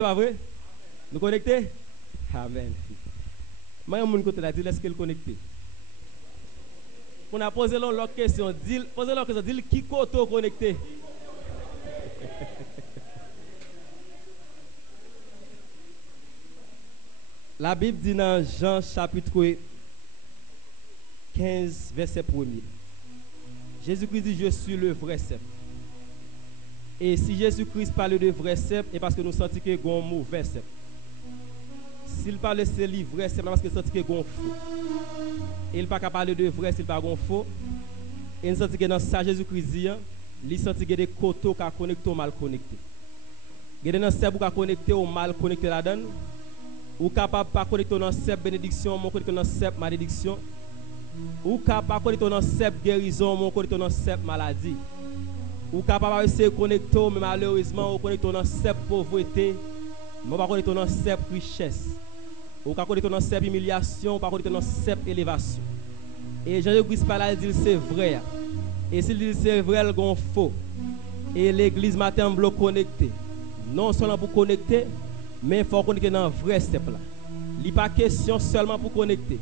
Pas vrai? Nous connectés? Amen. Moi, mon côté là, dit est-ce qu'elle est connecté? On a posé l'autre question, dit qui côté connecté? La Bible dit dans Jean chapitre 15 verset 1er. Jésus-Christ dit je suis le vrai cep. Et si Jésus-Christ parle de vrai cep, c'est parce que nous sentons qu'il y a un mauvais cep. S'il parle de ce vrai cep, c'est parce que nous sentons qu'il y a un faux. Et il ne peut pas parler de vrai s'il n'y a pas un faux. Et nous sentons que dans ça, Jésus-Christ dit, il sent qu'il y a des côtés qui sont connectés ou mal connectés. Il y a des cep qui sont connectés ou mal connectés là-dedans. Ou capable pas connecter dans cep bénédiction, mon connecter dans cep malédiction. Ou capable connecter dans cep guérison, mon connecter dans cep maladie. Ou capable essayer de connecter, mais malheureusement, ou connecter dans cep pauvreté, mais pas connecter dans cep richesse. Ou connecter dans cep humiliation, ou pas connecter dans cep élévation. Et Jean-Christ parle, il dit c'est vrai. Et s'il dit c'est vrai, il est faux. Et l'église matin bloque connecté. Non seulement pour connecter, mais il faut connecter dans le vrai step là. Il n'est pas question seulement pour connecter.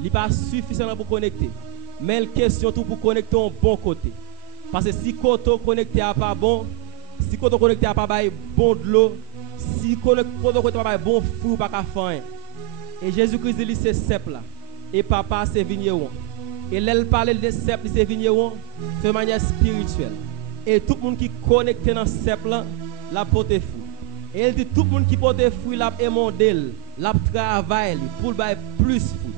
Il n'est pas suffisant pour connecter. Mais il question tout pour connecter au bon côté. Parce que si côté connecté à pas bon, si côté connecté à pas bon de l'eau, si côté connecté à pas bon fruit pas qu'à faire. Et Jésus-Christ dit c'est step là. Et papa c'est vigneron. Et là il parle de step c'est vigneron de manière spirituelle. Et tout le monde qui connecté dans step là, la porte fruit. Et il dit tout le monde qui porte fruit l'a émondé, l'a travail pour bailler plus fruit.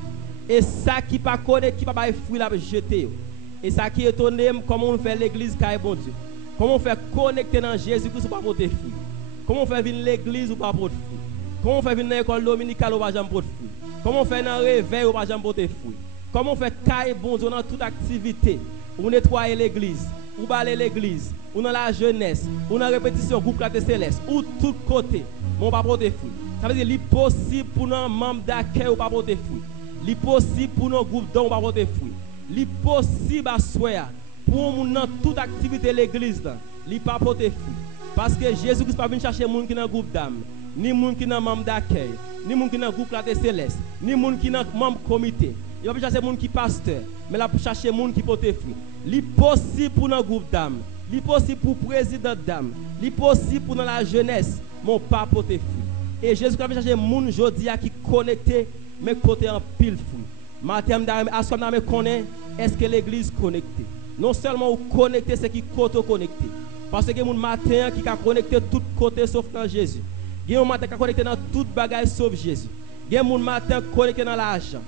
Et ça qui pas connecté, qui pas bailler fruit l'a jeté. Et ça qui est étonné comment on fait l'église car bon Dieu. Comment on fait connecter dans Jésus-Christ ou pas porter fruit. Comment on fait venir l'église ou pas porter fruit. Comment on fait venir dans l'école dominicale ou pas jamais porter fruit. Comment on fait dans réveil ou pas jamais porter fruit. Comment on fait car bon Dieu dans toute activité. On nettoie l'église, ou balayer l'église, ou dans la jeunesse, ou dans la répétition groupe classe céleste, ou tout côté, mon pas porter fruit. Ça veut dire qu'il est possible pour nos membres d'accueil ou pas porter fruit. Il est possible pour nos groupes dons ou pas porter fruit. Il est possible à soi pour nous dans toute activité de l'église, il n'est pas porter fruit. Parce que Jésus-Christ n'est pas venu chercher les gens qui sont dans le groupe d'âme, ni les gens qui sont membre d'accueil, ni les gens qui sont dans le groupe classe céleste, ni les gens qui sont membre comité. Il va pas chercher les gens qui sont pasteurs, mais il va chercher les gens qui portent fruit. Il est possible pour notre groupe d'âme, il est possible pour le président d'âme, il est possible pour la jeunesse, mon pas porter fruit. Et Jésus va chercher les gens aujourd'hui qui sont connectés, mais côté en pile fruit. Matin, à connaît, est-ce que l'église est connectée? Non seulement connecté, c'est qui côté connecté. Parce que mon matin qui a connecté tout côté sauf dans Jésus. Il y a un matin qui a connecté dans toute bagaille sauf Jésus. Il y a un matin connecté dans l'argent.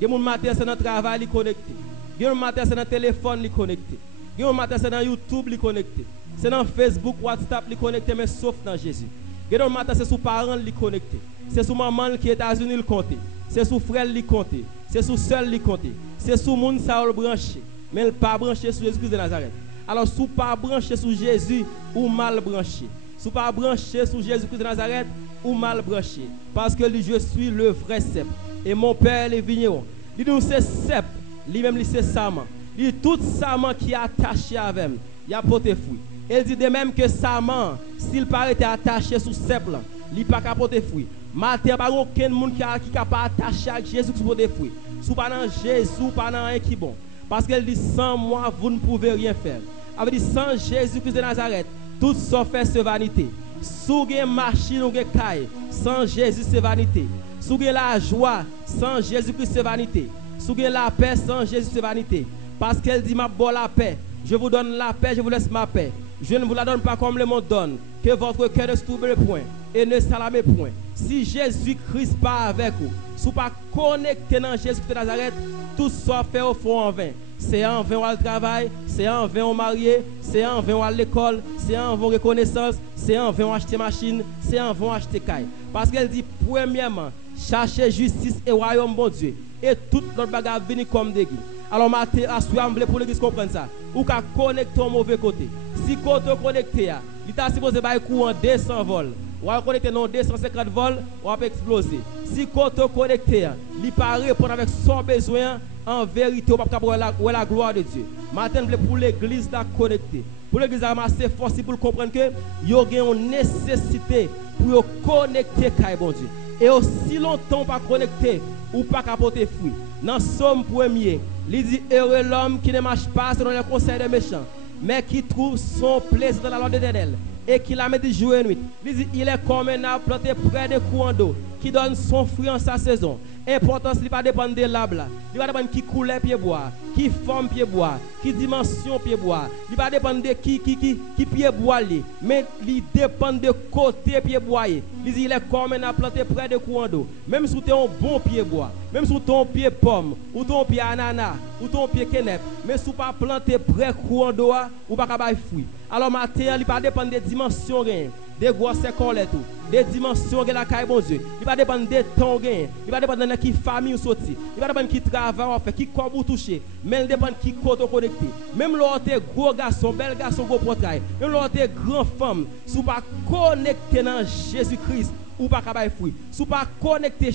Il y a un matin c'est dans le travail connecté. Il y a un matin c'est dans le téléphone connecté. Il y a un matin c'est dans YouTube connecté. C'est dans Facebook, WhatsApp connecté, mais sauf dans Jésus. Il y a un matin c'est sous parents connecté. C'est sous maman qui est aux États-Unis connecté. C'est sous frère qui compté, c'est sous seul qui compté, c'est sous monde ça branché, mais il pas branché sur Jésus-Christ de Nazareth. Alors sous pas branché sur Jésus ou mal branché. Sous pas branché sur Jésus-Christ de Nazareth ou mal branché, parce que je suis le vrai cep et mon père est vigneron. Il dit nous c'est cep, lui-même c'est saman. Il dit tout saman qui est attaché avec lui, il a porté fruit. Il dit de même que saman, s'il paraît attaché sous cep là, il pas qu'à porter fruit. Matin, pas aucun monde qui n'a pas attaché à Jésus pour des fruits. Sous pas dans Jésus, pas dans un qui bon. Parce qu'elle dit sans moi, vous ne pouvez rien faire. Elle dit sans Jésus-Christ de Nazareth, tout ça fait c'est vanité. Sous une machine ou une caille, sans Jésus c'est vanité. Sous la joie, sans Jésus-Christ c'est vanité. Sous la paix, sans Jésus c'est vanité. Parce qu'elle dit ma bonne la paix. Je vous donne la paix, je vous laisse ma paix. Je ne vous la donne pas comme le monde donne. Que votre cœur ne se trouble point et ne s'alarme point. Si Jésus-Christ pas avec vous, si vous pas connecté dans Jésus de Nazareth, tout ça fait au fond en vain. C'est en vain au travail, c'est en vain au marié, c'est en vain à l'école, c'est en vain reconnaissance, c'est en vain acheter machine, c'est en vain acheter caille. Parce qu'elle dit premièrement, chercher justice et royaume bon Dieu. Et toute notre bagarre venir comme des guides. Alors, matin, assurez-vous pour l'église comprendre ça. Ou qu'à connecter au mauvais côté. Si côté connecté, il t'a supposé bailler courant 200 vols. ou va connecter dans 250 volts, ou va exploser. Si côté connecté, il pas répondre avec son besoin, en vérité, on va pas la gloire de Dieu. Maintenant, pour l'église d'être connectée, pour l'église à masser force pour comprendre que il y a une nécessité pour connecter avec bon Dieu. Et aussi longtemps pas connecté ou pas apporter fruit. Dans Somme 1er, il dit heureux l'homme qui ne marche pas selon les conseils des méchants, mais qui trouve son plaisir dans la loi de l'Éternel et qui la met de jour et nuit. Il dit il est comme un arbre planté près des courants d'eau qui donne son fruit en sa saison. Importance, il ne va pas dépendre de l'arbre là. Il va dépendre qui couleur pied bois, qui forme pied bois, qui dimension pied bois. Il va dépendre de qui pied bois li. Mais il dépend de côté pied bois. Il dit il est comme un arbre planté près de courant d'eau. Même si tu as un bon pied bois, même si tu as un pied pomme, ou ton pied ananas, ou ton pied kenep, mais si tu pas planté près de courant d'eau, ou pas capable fruit. Alors matin, il va dépendre des dimensions des grosses écoles tout, des dimensions de la caille bon Dieu. Il va dépendre des temps gain, il va dépendre de qui famille ou sorti, il va dépendre qui travail on fait, qui corps ou toucher, mais il dépend qui côté connecté. Même l'autre gros garçon, bel garçon gros portail, même l'autre grand femme, si pas connecté dans Jésus-Christ ou pas capable fruit, si pas connecté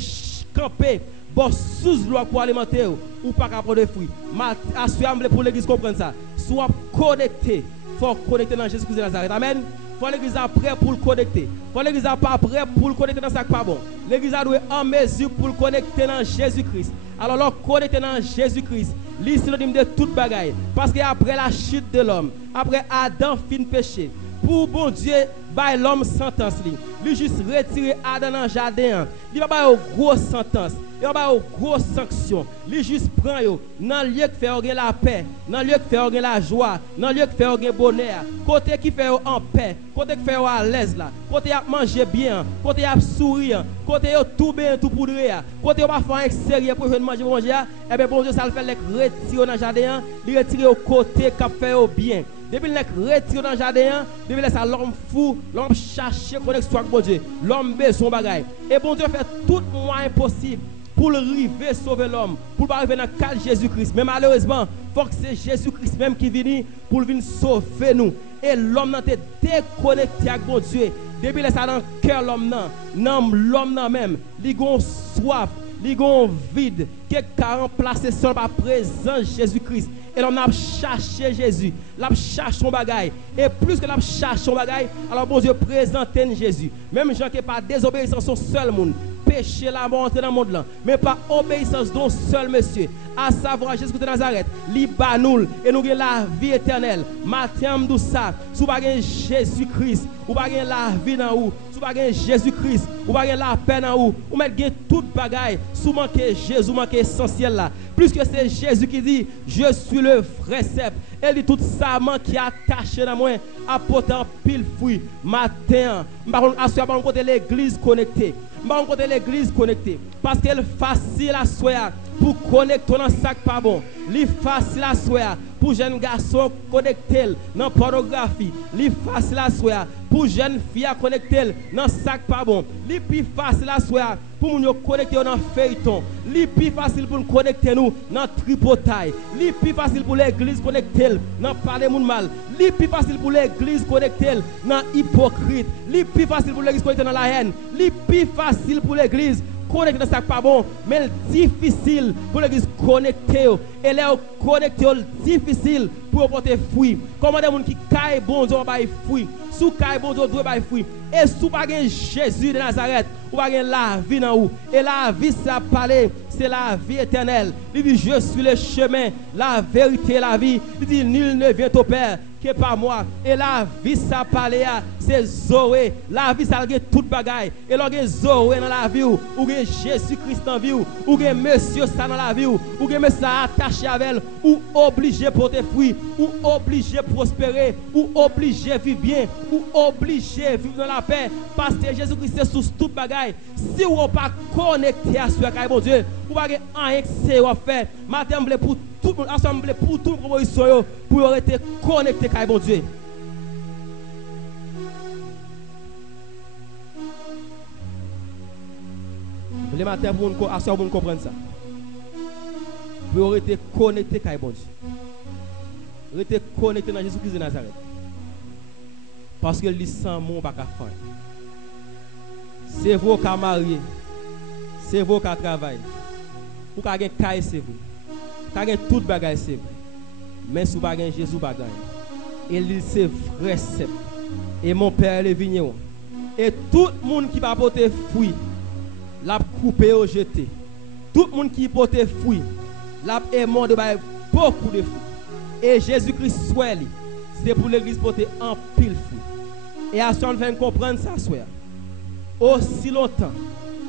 camper bon sous loi pour alimenter ou pas capable de fruit. Assurez-moi pour l'église comprendre ça. Soit connecté, faut connecter dans Jésus-Christ de Nazareth. Amen. Faut l'église prêt pour le connecter. Faut l'église pas prêt pour le connecter dans ça pas bon. L'église doit en mesure pour le connecter dans Jésus-Christ. Alors là connecter dans Jésus-Christ, c'est synonyme de toute bagaille parce que après la chute de l'homme, après Adam fin péché, pour bon Dieu by l'homme sentence lui juste retirer Adam dans le jardin, il va pas une grosse sentence. Il va une grosse sanction. Il juste prend yo dans lieu qui fait la paix, dans lieu qui fait la joie, dans lieu qui fait bonheur, côté qui fait en paix, côté qui fait à l'aise là, côté a manger bien, côté a sourire, côté yo tout bien tout poudré, côté on va faire extérieur pour manger, et bien bon Dieu ça le fait les retirer dans le jardin, il retire au côté qui fait bien. Depuis le retire dans le jardin, depuis ça l'homme fou, l'homme cherche connexion avec bon Dieu, l'homme besoin bagaille. Et bon Dieu fait tout moyen possible pour le river sauver l'homme, pour pas arriver dans le cadre de Jésus-Christ. Mais malheureusement, il faut que c'est Jésus-Christ même qui vient pour venir sauver nous. Et l'homme n'a été déconnecté avec bon Dieu. Depuis ça dans le cœur l'homme même, il a soif, il a vide, qui a remplacé seul par présence Jésus-Christ. Et l'homme a cherché Jésus, l'a cherché son bagaille. Et plus que l'a cherché son bagaille, alors bon Dieu présente Jésus. Même gens qui pas désobéissance au seul monde. Péché la mort dans le monde là, mais pas obéissance d'un seul monsieur, à savoir Jésus de Nazareth, Libanoul, et nous avons la vie éternelle. Matin, nous ça, si vous avez Jésus-Christ, vous avez la vie dans vous, si vous avez Jésus-Christ, vous avez la paix dans vous, vous mettez toute bagaille, si vous manquez Jésus, vous manquez essentiel là. Plus que c'est Jésus qui dit, je suis le vrai cep. Elle dit tout ça qui est attaché dans moi, apportant pile fruit. Matin, je vais côté l'église connectée. Je vais côté l'église connectée. Parce qu'elle est facile à soir pour connecter dans sac pas bon. Elle facile à soir pour jeunes garçons connecter dans pornographie. Elle facile à soir pour jeunes filles connecter dans sac pas bon. Elle plus facile à soir pour nous connecter dans feuilleton. C'est plus facile pour nous connecter nous dans tripotail. C'est plus facile pour l'église connecter dans parler moun mal. C'est plus facile pour l'église connecter dans hypocrite. C'est plus facile pour l'église connecter dans la haine. C'est plus facile pour l'église connecter dans ça pas bon, mais difficile pour l'église connecter. Et là connecter difficile pour porter fruit. Comment des gens qui caillent bon Dieu va fruit. Sous caille bon Dieu doit bailler fruit. Et sous pas Jésus de Nazareth, ou pas la vie dans vous. Et la vie ça parler, c'est la vie éternelle. Il dit je suis le chemin, la vérité et la vie. Il dit nul ne vient au Père que par moi. Et la vie ça parler, c'est Zoé. La vie ça a toute bagaille. Et là Zoé dans la vie ou Jésus-Christ dans la vie ou monsieur ça dans la vie ou monsieur ça attaché avec elle ou obligé pour tes fruits ou obligé prospérer ou obligé vivre bien ou obligé vivre dans la paix parce que Jésus-Christ est sous toute bagaille. Si vous n'êtes pas connecté à ce que bon Dieu, vous n'avez rien que faire. Matin pour tout le monde, assemblée pour toute proposition pour être connecté à bon Dieu. Le matin pour nous comprendre ça. Pour être connecté à bon Dieu. Rester connecté dans Jésus-Christ de Nazareth. Parce que les sans mon pas faire. c'est vous qui marié, c'est vous qui travaillez. Pour qu'à gagner caille c'est vous. Qu'à gagner toute bagaille c'est vous. Mais sous bagaille Jésus bagaille. Et il c'est vrai c'est. Et mon père le vigneron. Et tout le monde qui va porter fruit, l'a coupé ou jeté. Tout le monde qui porte fruit, l'a aimé de beaucoup de fruits. Et Jésus-Christ soit c'est pour l'église porter en pile fruit. Et à ce moment, on va comprendre ça, soeur. Aussi longtemps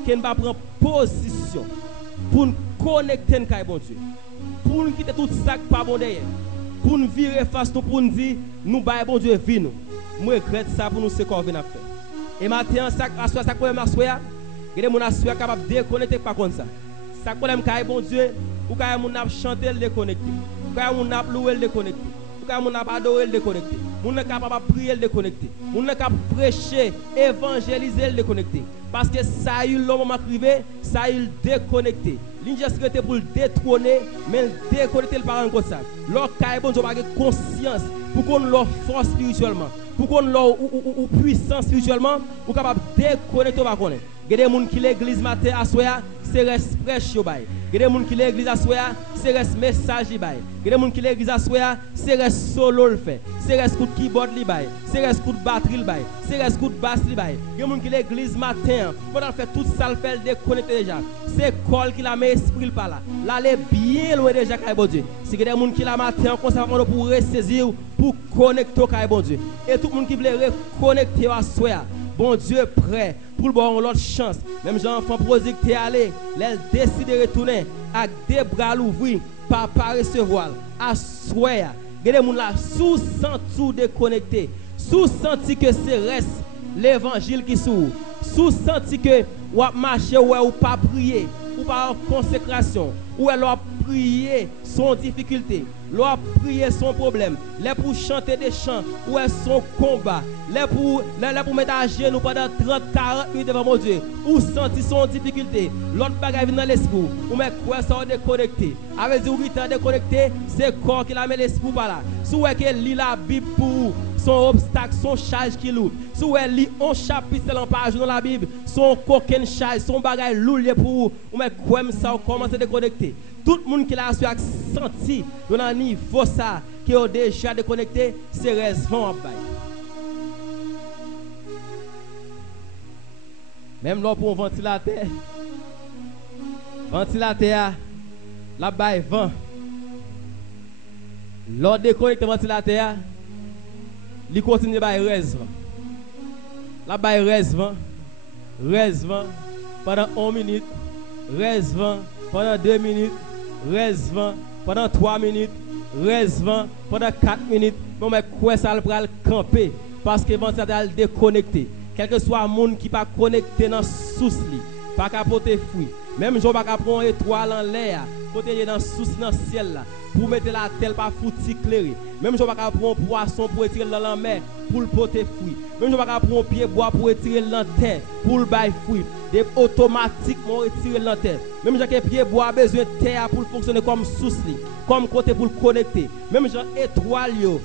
qu'on va prendre position pour nous connecter avec bon Dieu, pour nous quitter tout ça qui pas bon derrière, pour nous virer face nous, pour nous dire, nous baillons bon Dieu, vie nous. Moi, je regrette ça pour nous, c'est qu'on vient faire. Et maintenant, ça problème à soeur, il y a des gens qui capable de déconnecter pas comme ça. Ça problème quand bon Dieu, ou quand on a chanté le déconnecté, ou quand on a loué le déconnecté, ou quand on a adoré le déconnecté, on est capable de prier le déconnecté, on est capable de prêcher, évangéliser le déconnecté. Parce que ça a eu l'homme privé, ça a eu le déconnecté. L'injustice pour le détrôner, mais le déconnecter le parent comme ça. Leur bon Dieu a conscience pour qu'on leur force spirituellement, pour qu'on leur puissance spirituellement, pour capable déconnecter par contre. Il y a des gens qui l'église matin à soya, c'est reste prêche yo bay. Il y a des gens qui l'église à soya, c'est reste message li bay. Il y a des gens qui l'église à soya, c'est reste solo le fait. C'est reste coup de keyboard li bay, c'est reste coup de batterie li bay, c'est reste coup de basse li bay. Il y a des gens qui l'église matin, pendant faire tout ça le fait déconnecter déjà. C'est col qui la met esprit par là. Là est bien loin déjà kay bon Dieu. C'est que des gens qui la matin comme ça pour ressaisir pour connecter kay bon Dieu. Et tout le monde qui veut reconnecter à soya. Bon Dieu prêt pour le bon l'autre chance. Même Jean-Enfant prodigue t'es allé, elle décide de retourner avec des bras ouverts, papa recevoir. À soya, il y a des gens là sous senti déconnecté, sous senti que c'est reste l'évangile qui s'ouvre, sous senti que ou marcher ou pas prier, ou pas en consécration, ou elle a prier son difficulté, leur prier son problème, les pour chanter des chants, ou est son combat, les pour mettre à genoux pendant 30-40 minutes devant mon Dieu, ou sentir son difficulté, l'autre bagaille vient dans l'esprit, ou met quoi ça déconnecté, avec du 8 ans déconnecté, c'est corps qui la met l'esprit par là, si elle lit la Bible pour son obstacle, son charge qui lourd, si elle lit un chapitre en page dans la Bible, son coquin charge, son bagaille lourd pour ou met quoi ça commence à déconnecter. Tout le monde qui l'a senti dans un niveau ça qui est déjà déconnecté, c'est raison. Même là pour un ventilateur, la baille vent. L'ordre déconnecté ventilateur, il continue à raison. La baille raison pendant 1 minute, raison pendant 2 minutes. Reste 20 pendant 3 minutes, reste 20 pendant 4 minutes, mais quoi ça va camper parce que ventilateur est déconnecté. Quel que soit le monde qui pas connecté dans sous li, pas qu'à porter fruit. Même je pas qu'à prendre étoile en l'air, porter dans sous dans ciel là, pour mettre la telle pas foutu éclairé. Même je pas qu'à prendre poisson pour tirer dans la mer pour le porter fruit. Même je pas qu'à prendre pied bois pour tirer dans terre pour le bail fruit. Des automatiquement retirer dans terre. Même j'ai pied bois besoin de terre pour fonctionner comme sous comme côté pour le connecter. Même j'ai étoile yo,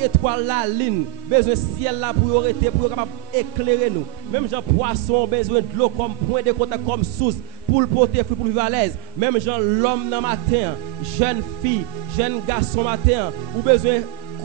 étoile la ligne, besoin ciel là pour arrêter pour capable éclairer nous. Même j'ai poisson besoin de l'eau comme point de contact comme source pour le porter fruit pour vivre à l'aise. Même j'ai l'homme dans matin, jeune fille, jeune garçon matin, ou besoin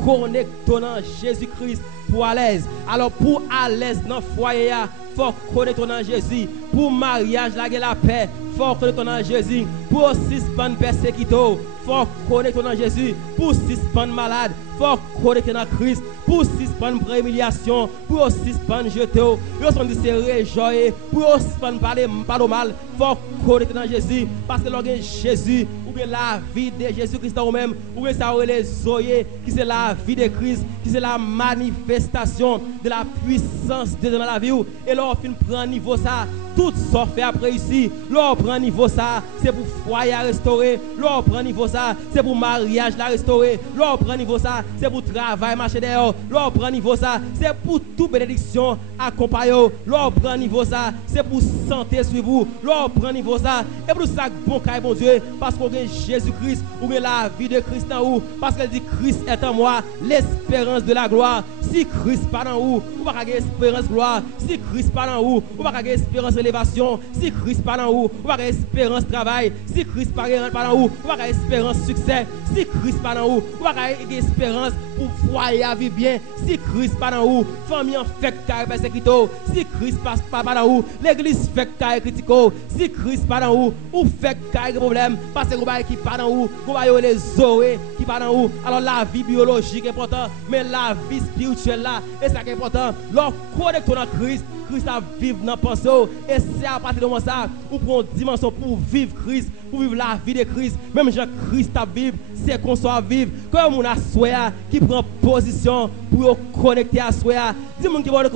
connecter dans Jésus-Christ pour à l'aise. Alors pour à l'aise dans le foyer, il faut connecter dans Jésus. Pour mariage, la paix, il faut connecter dans Jésus. Pour suspendre persécuté, il faut connecter dans Jésus. Pour suspendre malade, il faut connecter dans Christ. Pour suspendre humiliation, pour suspendre jeter, pour se réjouir, pour suspendre parler mal, il faut connecter dans Jésus. Parce que lorsque Jésus, ou bien la vie de Jésus-Christ en vous-même, ou bien ça aurait les oeillets, qui c'est la vie de Christ, qui c'est la manifestation de la puissance de Dieu dans la vie. Et là, on finit prendre niveau ça, tout ça fait après ici. Là, on prend niveau ça, c'est pour foyer à restaurer. Là, on prend niveau ça, c'est pour mariage à restaurer. Là, on prend niveau ça, c'est pour travail, marcher dehors. Là, on prend niveau ça, c'est pour toute bénédiction accompagner. Là, on prend niveau ça, c'est pour santé sur vous. Là, on prend niveau ça, et pour ça, bon caille, bon Dieu, parce qu'on avez Jésus-Christ, ou bien la vie de Christ en vous, parce qu'elle dit Christ est en moi, l'espérance de la gloire. Si Christ pas dans vous, vous pas gagner espérance gloire. Si Christ pas dans vous, vous pas gagner espérance élévation. Si Christ pas dans vous, vous pas gagner espérance travail. Si Christ pas dans vous, vous pas gagner espérance succès. Si Christ pas dans vous, vous pas gagner espérance pour foyer à vivre bien. Si Christ pas dans vous, famille en fait carré persécuté. Si Christ passe pas dans vous, l'église fait carré critique. Si Christ pas dans vous, ou fait carré problème parce que vous avez qui pas dans vous, vous avez les zoé qui pas dans vous. Alors la vie biologique est importante, mais la vie spirituelle là, et ça qui est important. Leur connecter dans Christ, Christ a vivre dans pensée, et c'est à partir de ça, ou pour une dimension pour vivre Christ, pour vivre la vie de Christ. Même Jean Christ a vivre, c'est qu'on soit vivre. Comme on a soya qui prend position pour connecter à soya. Dis-moi qui va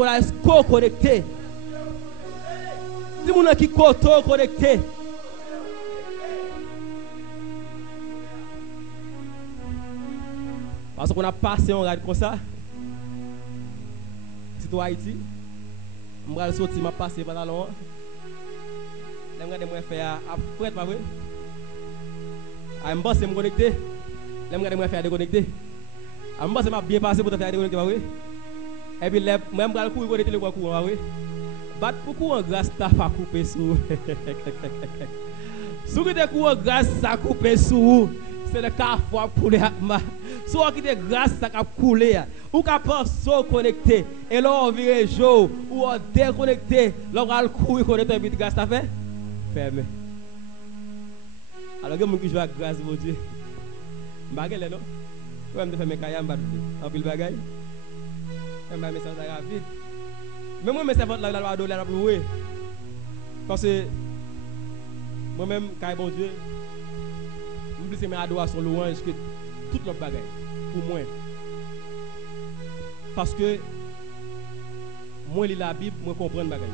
co-connecter. Dis-moi qui co-connecter. Parce qu'on a passé un rade comme ça. Si toi Haïti, je vais sortir, je vais passer par là. Je vais faire après, pas vrai? Je vais me connecter. Je vais faire déconnecter. Je vais bien passer pour te faire déconnecter, pas vrai? Et puis, je vais courir connecter le courant, pas vrai? Bat pour courant grâce à ta couper sous. Si tu as courant grâce à couper sous, c'est le cas pour les atmas. Soit qui te grâce ça a coulé ou qu'a penser connecté et là on vire jour ou on déconnecté là on va courir connecté puis grâce ça fait fermé. Alors que mon qui joue à grâce mon Dieu. Bagay non. Ouais me faire mes cailles en pile bagay. Et ma message ça rapide. Même moi mes servantes là va donner la louer. Parce que moi même caille bon Dieu. Je plus mes adorations louange que toute l'autre bagaille pour moi. Parce que moi lis la Bible, moi comprendre bagaille.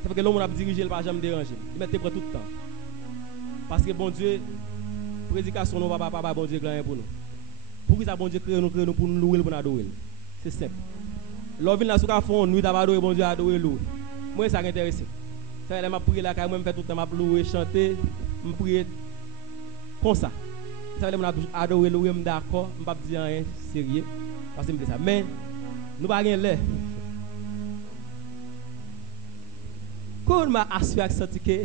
C'est parce que l'homme a dirigé le pas jamais déranger. Il mettait pour tout le temps. Parce que bon Dieu prédication non va pas bon Dieu rien pour nous. Pour que ça bon Dieu crée nous pour nous louer pour nous adorer. C'est simple. L'homme vient là sous fond nuit d'avoir adorer bon Dieu adorer louer. Moi ça m'intéresse. Ça elle m'a prier là quand moi me fait tout le temps m'a louer chanter, me prier comme ça. Ça veut dire que je adore louer, d'accord, je ne vais pas dire rien sérieux, parce que je me dis ça. Mais, nous n'avons pas l'air. Quand m'a assuré que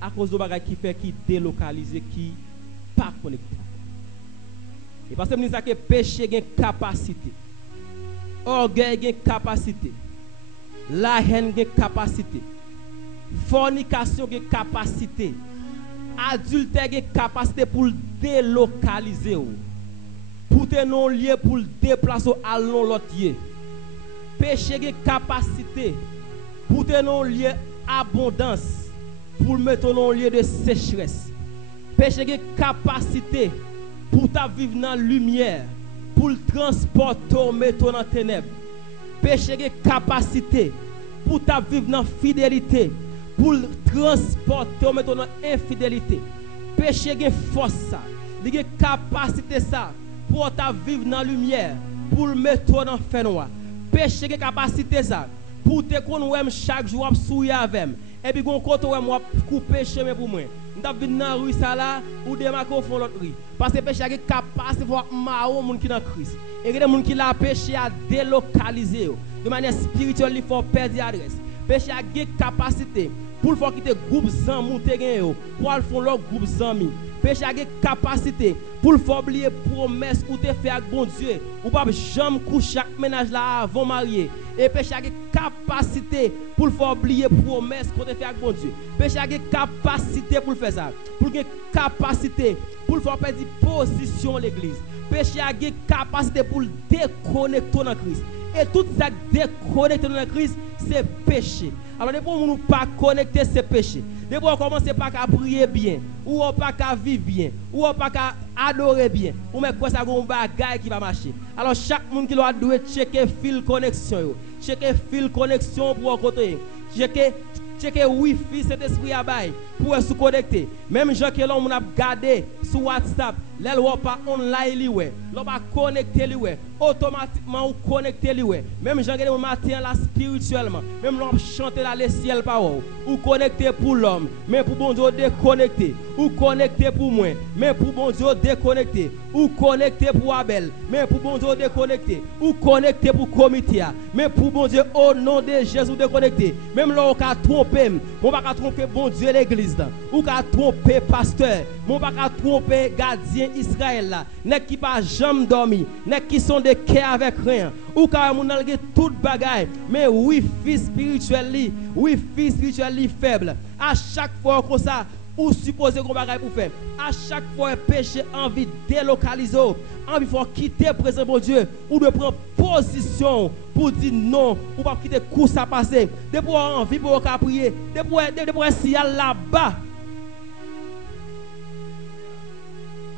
à cause de choses qui fait qui délocalisé, qui pas connecté. Et parce que je me dis que péché a une capacité, orgueil a une capacité, la haine a une capacité, fornication a une capacité. Adultère a une capacité pour le délocaliser, pour te non lié, pour le déplacer à l'autre lieu. Péché a une capacité pour te non lié abondance, pour le mettre non lieu de sécheresse. Péché a une capacité pour ta vivre dans la lumière, pour le transporter mettre dans les ténèbres. Péché a une capacité pour ta vivre dans la fidélité, pour le transporter mettre dans infidélité. Péché a force ça, il a capacité ça pour ta vivre dans la lumière, pour le mettre dans le feu noir. Péché a capacité ça pour te connaître chaque jour souiller avec. Et puis quand on moi couper chemin pour moi. Nous venir dans la rue ça là ou démarquer au fond l'autre rue. Parce que péché a capacité pour marrer monde qui dans Christ. Et les gens qui la péché à délocaliser de manière spirituelle, il faut perdre adresse. Péché a une capacité pour faire quitter groupe sans monter pour aller faire leur groupe sans mi. Péché a une capacité pour faire oublier promesse ou te faire avec bon Dieu ou pas jamais coucher chaque ménage là avant marier. Et péché a une capacité pour faire oublier promesse qu'on te fait avec bon Dieu. Péché a une capacité pour faire ça. Pour une capacité pour faire perdre position l'église. Péché a une capacité pour déconnecter dans Christ. Et tout ça déconnecté dans Christ, c'est péché. Alors, depuis qu'on ne pas connecter, c'est péché. Depuis qu'on commence pas à prier bien, ou on pas à vivre bien, ou on pas à adorer bien, ou mais quoi ça un bagage qui va marcher. Alors, chaque monde qui doit checker fil connexion, checker fil connexion pour un côté, checker Wi-Fi, cet esprit à bail, pour se connecter. Même gens qui l'on a gardé sur WhatsApp, Là ou pas online li ouais, l'on pas connecté li ouais, automatiquement ou connecté li ouais. Même j'en mon matin là spirituellement, même l'on chanter là le ciel par ou connecté pour l'homme, mais pour bon Dieu déconnecté, ou connecté pour moi, mais pour bon Dieu déconnecté, ou connecté pour Abel, mais pour bon Dieu déconnecté, ou connecté pour comité, mais pour bon Dieu au nom de Jésus déconnecté. Même là on ka tromper, on pas tromper bon Dieu l'église là, ou ka tromper pasteur, on pas tromper gardien Israël là, n'est qui pas jamais dormi, n'est qui sont de cœur avec rien, ou car mon algue toute bagaille, mais wifi spirituel li, wifi spirituel li faible. À chaque fois comme ça, ou supposé qu'on bagaille pour faire. À chaque fois péché envie délocaliser, envie faut quitter présent bon Dieu, ou de prendre position pour dire non, ou pas quitter coup ça passer. De pour envie pour prier, de pour essayer là-bas.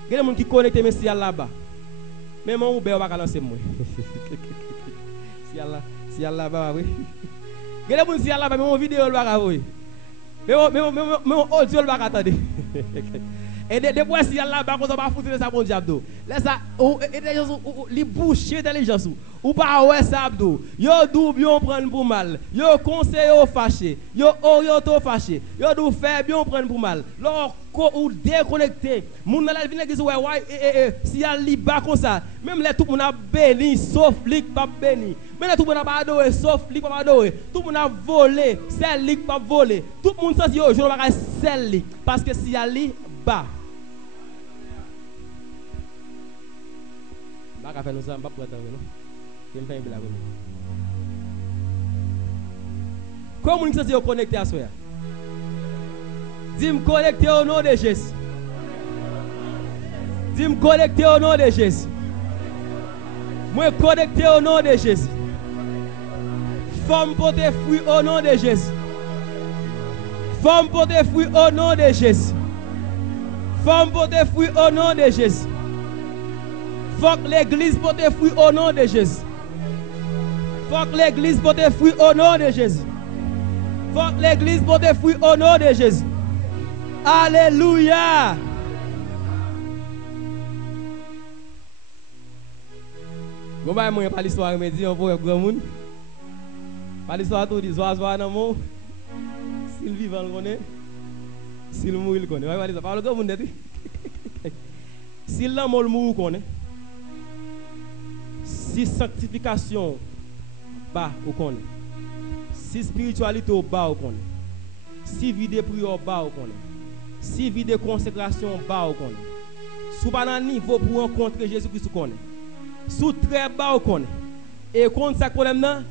Il y a des gens qui connectent mes signaux là-bas. Mais mon Uber va lancer moi. Signal là-bas, oui. Il y a des gens qui là-bas, mais mon vidéo va oui. Mais mon audio va attendre. Et des fois signal là-bas, on va foutre ça bon diable. Laisse ça, et des gens les boucher d'intelligence. Ou pas ouais ça abdou. Yo dou bien prendre pour mal. Yo conseil au fâché. Yo oriento fâché. Yo dou faire bien prendre pour mal. Lors ou déconnecté. Moun la vinn l'église ouais si y a li bas comme ça. Même les tout moun a béni sauf li pas béni. Mais tout moun a pas adoré sauf li pas adoré. Tout moun a volé, celle li pas volé. Tout moun senti yo je pas celle li parce que si y a li bas. Ba ka faire nous ça pas pour attendre non. Comment vous êtes connecté à soi? Dis-moi connecté au nom de Jésus. Dis-moi connecté au nom de Jésus. Moi connecté au nom de Jésus. Femme pour tes fruits au nom de Jésus. Femme pour tes fruits au nom de Jésus. Femme pour tes fruits au nom de Jésus. Faut que l'église pour tes fruits au nom de Jésus. Faut que l'église porte des fruits au nom de Jésus. Faut que l'église porte des fruits au nom de Jésus. Alléluia. Bon bah moi pas l'histoire me dit on pour grand monde. Pas l'histoire tout dit zoa dans mon. S'il vivant le connaît. S'il mourir le connaît. Pas l'histoire pas le grand monde dit. S'il la mort mourir connaît. Si sanctification bas au connaît. Si spiritualité au bas au connaît. Si vie de prière au bas au connaît. Si vie de consécration au bas au connaît. Sous pas un niveau pour rencontrer Jésus-Christ au connaît. Sous très bas au connaît. Et contre ça problème là,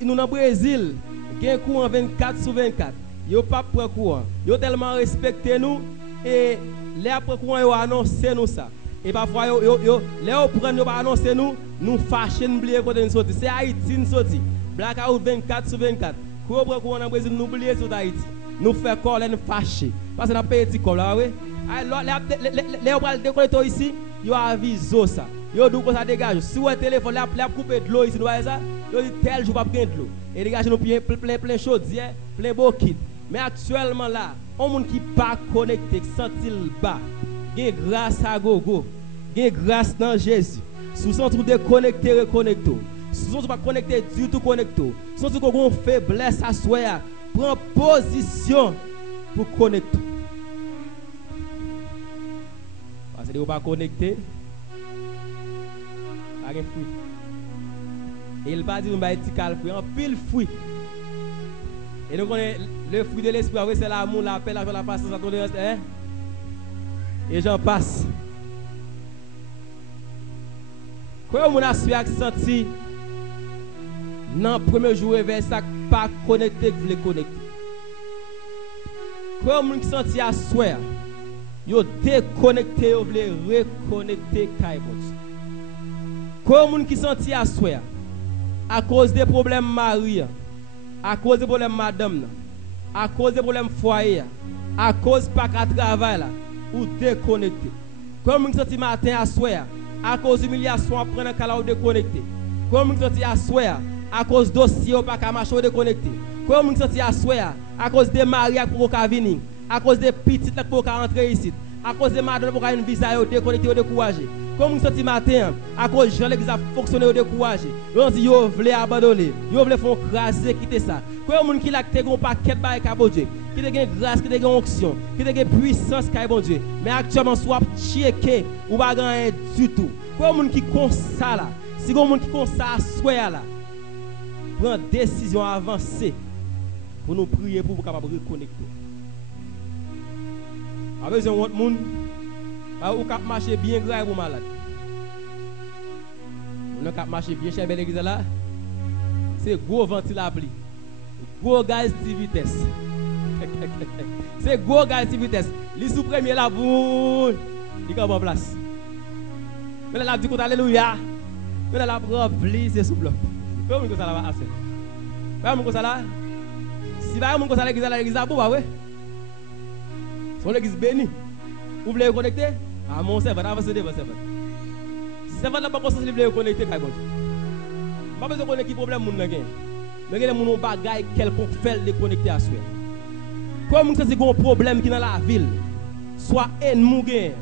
nous dans Brésil, gain courant 24/24. Yo pas prend courant. Yo tellement respecté nous et les après courant yo annoncer nous ça. Et parfois les prennent pas annoncer nous fâcher nous oublier côté nous sorti. C'est Haïti nous sorti. Blackout 24/24. Quand on prend courant dans Brésil nous oublier sur Haïti. Nous fait corps nous fâcher parce que n'a pas petit corps là oui. Alors les on va déconnecter ici, yo aviso ça. Yo dou ça dégage. Si vous téléphone là couper de l'eau ici, vous voyez ça? Yo dit tel jour pas prendre de l'eau. Et dégage nous plein chaudière, plein bokit. Mais actuellement là, on monde qui pas connecté, sentil bas. Gain grâce à gogo. Gain grâce dans Jésus. Sous son trou déconnecté reconnecté. Sous son pas connecté du tout connecté. Sous son qu'on faiblesse à soi, prend position pour connecter. Parce que vous pas connecté. Avec fruit. Et il va dire on va être fruit, en pile fruit. Et donc le fruit de l'esprit, c'est l'amour, la paix, la joie, la patience, la tolérance, hein? Et j'en passe. Quand on a su senti dans le premier jour réveil, ça pas connecté que vous voulez connecter. Quand on a senti à soi, vous déconnecté, vous voulez reconnecter quand on qui senti à soi, à cause des problèmes mari, à cause des problèmes madame, à cause des problèmes foyer, à cause pas qu'à travail là, ou déconnecté. Comme on senti matin à soi, à cause d'humiliation, prendre un câlin ou déconnecté. Comme on senti à soi, à cause dossier ou pas qu'à marcher ou déconnecté. Comme on senti à soi, à cause des mariages pour qu'à venir, à cause des petites pour qu'à entrer ici, à cause de madame pour une visa déconnecté découragé. Comme vous senti matin à cause Jean l'église a fonctionné découragé. Ils dit yo voulez abandonner, yo voulez faire craser quitter ça. Comme monde qui l'a té gon paquet bail ka bon Dieu, qui te gagne grâce, qui te gagne onction, qui te gagne puissance ka bon Dieu. Mais actuellement soit checké ou pas gagner du tout. Comme monde qui comme ça là, si comme monde qui comme ça soya là, prend décision avancer pour nous prier pour capable reconnecter. A besoin de monde ou cap marcher bien grave pour malade. On cap marcher bien chez belle église là. C'est gros ventile à pli. Gros gaz de vitesse. C'est gros gaz de vitesse. Li sous premier là boum. Il est en place. Mais là dit alléluia. Mais là rempli c'est sous bloc. Comment on ça là assez. Comment on ça là? Si va on ça l'église là pour ouais. Son l'église bénie. Vous voulez connecter? Ah mon servant, avancez devant servant. Si servant n'a pas conscience, il veut connecter, pas besoin. Pas besoin de connecter problème moun nan gen. Mais les moun bagay quelconque fait les connecter à soi. Comme vous avez un problème qui dans la ville, soit ennemi gen,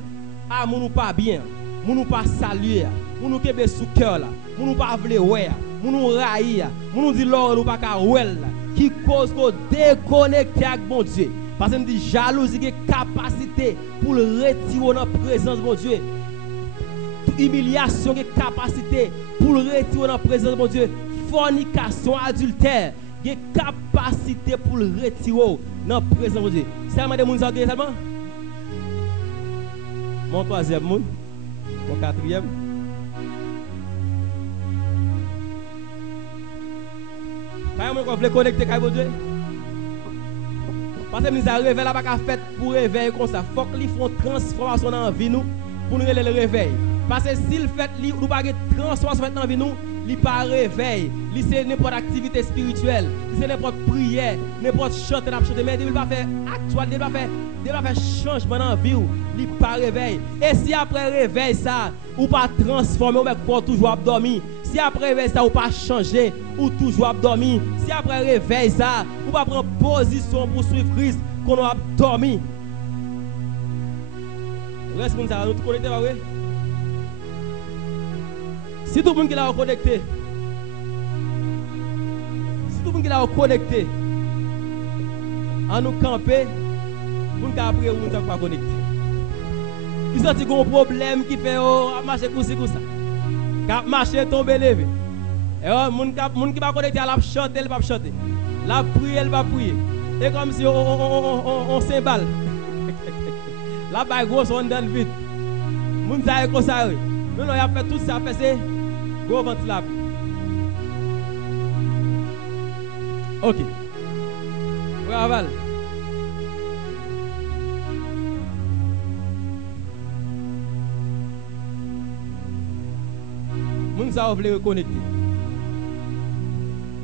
ah moun pas bien, moun pas saluer, moun kebe sous cœur là, moun pas vle ouais, moun raïa, moun dit l'or nous pas ka wel qui cause ko déconnecter avec bon Dieu. Parce que nous dit jalousie qui capacité pour le retirer dans la présence de mon Dieu. Humiliation qui capacité pour le retirer dans la présence de mon Dieu. Fornication, adultère, qui capacité pour le retirer dans la présence de mon Dieu. C'est un de mon seulement. Mon troisième monde, mon quatrième. Pas moi qu'on veut connecter avec Dieu. Parce que nous avons réveillé pas fait pour réveiller comme ça. Il faut qu'ils font transformation dans la vie nous pour nous le réveil. Parce que s'il fait nous pas transformation dans la vie nous, il pas réveil. Il c'est n'importe activité spirituelle, c'est n'importe prière, n'importe chanter, mais il va faire actualité, il va faire changement dans la vie, il pas réveil. Et si après réveil ça, ou pas transformer, ou pas toujours dormir. Si après réveil ça, ou pas changer, ou toujours dormir. Si après réveil ça, ou pas prendre position pour suivre Christ, qu'on a dormi. Reste comme ça, nous connecter, oui. Si tout le monde qui l'a connecté, connecté, à nous camper, pour nous après nous ne pas connecté. Qui sorti un problème qui fait marcher comme ça. Cap marcher tomber lever. Et moun qui va connecter à la chanter, elle va chanter. La prier, elle va prier. Et comme si on s'emballe. La bague grosse on donne vite. Moun ça comme ça. Nous on a fait tout ça fait c'est gros ventilable. OK. Bravo. Moun ça veut reconnecter.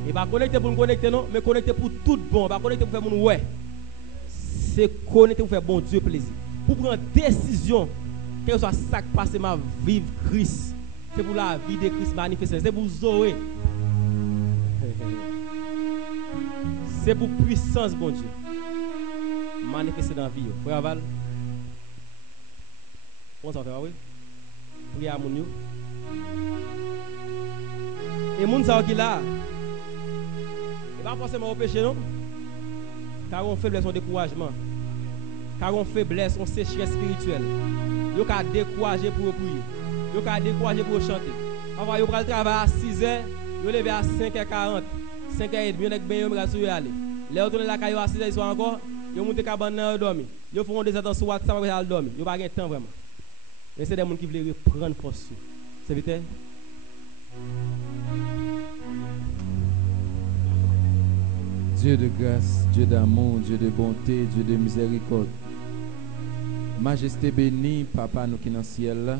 Et pas connecter pour nous connecter non, mais connecter pour tout bon, pas connecter pour faire mon ouais. C'est connecter pour faire bon Dieu plaisir. Pour prendre décision que soit ça qui passe ma vivre Christ. C'est pour la vie de Christ manifester, c'est pour Zoé. C'est pour puissance bon Dieu. Manifester dans la vie. Frère Aval. On s'en fait oui. Priez à mon yo. Et moun sa qui là, il va forcément au péché non? Car on faiblesse, on découragement. Car on faiblesse, on sécheresse spirituelle. Yo ka décourager pour prier. Yo ka décourager pour chanter. Parfois yo pral travail à 6h, yo lever à 5h40, 5h30, yo nek ben yo m'ra sou aller. Les retourner la caillou à 6h ils sont encore, yo monter cabane nan dormi. Yo font des attentes sur WhatsApp pour aller dormir. Yo pas gain temps vraiment. Mais c'est des gens qui veulent reprendre force. C'est vite. Dieu de grâce, Dieu d'amour, Dieu de bonté, Dieu de miséricorde. Majesté bénie, Papa nous qui dans le ciel là.